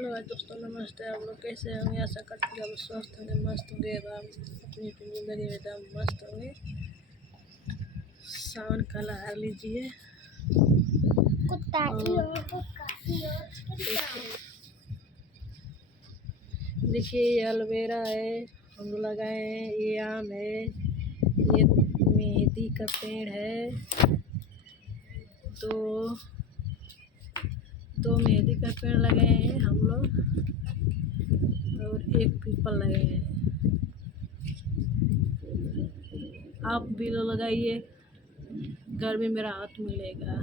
Hello भाई दोस्तों, नमस्ते। आप लोग कैसे होंगे? आशा करते हैं आप लोग स्वस्थ होंगे, मस्त होंगे, अपनी अपनी ज़िंदगी में एकदम मस्त होंगे। सावन का लहर लीजिए। देखिए ये एलोवेरा है, हम लोग लगाए हैं। ये आम है, ये मेहंदी का पेड़ है। दो मेहंदी का पेड़ लगाए हैं हम लोग, और एक पीपल लगाए हैं। आप भी लोग लगाइए, गर्मी में राहत मिलेगा।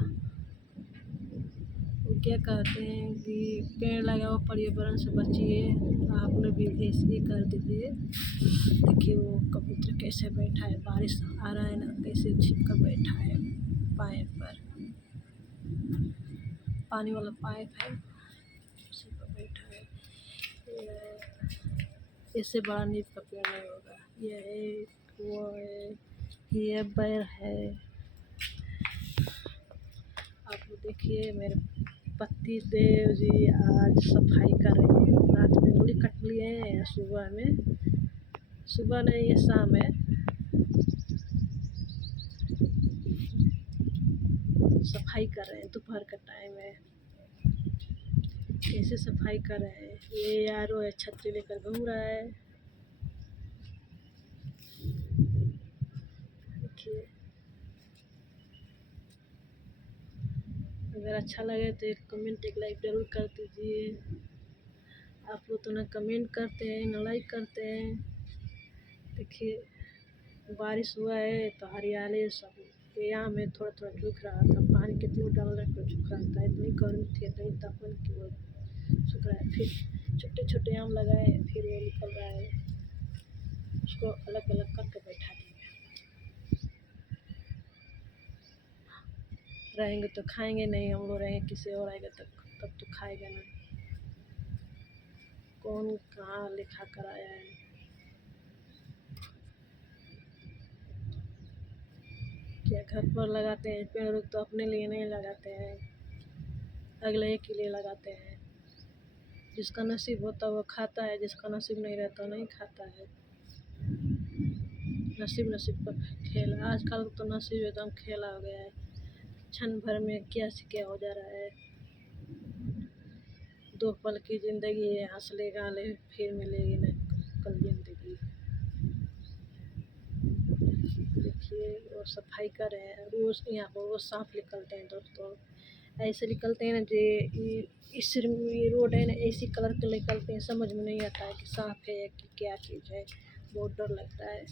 वो क्या कहते हैं कि पेड़ लगाओ, पर्यावरण से बचिए। आप लोग भी ऐसे ही कर दीजिए। देखिए वो कबूतर कैसे बैठा है, बारिश आ रहा है ना, कैसे छिप कर बैठा है पाइप पर। पानी वाला पाइप है, उसी पर बैठा है। इससे बड़ा नीम का पेड़ नहीं होगा। ये है, वो है, ये बैर है। आप लोग देखिए, मेरे पति देव जी आज सफाई कर रहे हैं। रात में मूली कट लिए हैं, सुबह नहीं, ये शाम है। सफाई कर रहे हैं, दोपहर का टाइम है। कैसे सफाई कर रहे हैं? ये यारो है, छतरी लेकर घूम रहा है। देखिए, अगर अच्छा लगे तो एक कमेंट, एक लाइक ज़रूर कर दीजिए। आप लोग तो ना कमेंट करते हैं, ना लाइक करते हैं। देखिए बारिश हुआ है तो हरियाली सब। ये आम है, थोड़ा थोड़ा सूख रहा था, पानी कितना डालने पर सूख रहा था। इतनी गर्मी थी, इतनी तापमान की वो सूख रहा है। फिर छोटे छोटे आम लगाए, फिर वो निकल रहा है। उसको अलग अलग करके बैठा दिए। रहेंगे तो खाएंगे नहीं, हम लोग रहेंगे, किसी और आएगा तब तो खाएगा नहीं। कौन कहाँ लिखा कर आया है? क्या घर पर लगाते हैं पेड़ तो अपने लिए नहीं लगाते हैं, अगले के लिए लगाते हैं। जिसका नसीब होता है वो खाता है, जिसका नसीब नहीं रहता वो नहीं खाता है। नसीब का खेल। आजकल तो नसीब एकदम खेला हो गया है। क्षण भर में क्या से क्या हो जा रहा है। 2 पल की ज़िंदगी है, हंस ले गा ले, फिर मिलेगी न कल ज़िंदगी। देखिए वो सफाई कर रहे हैं। रोज़ यहाँ पर रोज़ सांप निकलते हैं दोस्तों। ऐसे निकलते हैं ना, जो इस रोड है ना, ऐसी कलर के निकलते हैं, समझ में नहीं आता है कि सांप है कि क्या चीज़ है। बहुत डर लगता है।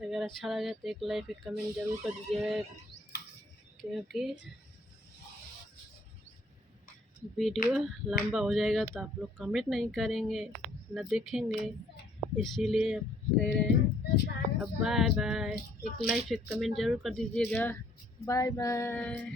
अगर अच्छा लगे तो एक लाइक, एक कमेंट ज़रूर कर दीजिएगा, क्योंकि वीडियो लंबा हो जाएगा तो आप लोग कमेंट नहीं करेंगे, ना देखेंगे। इसीलिए कह रहे हैं। अब बाय बाय। एक लाइक, एक कमेंट ज़रूर कर दीजिएगा। Bye bye.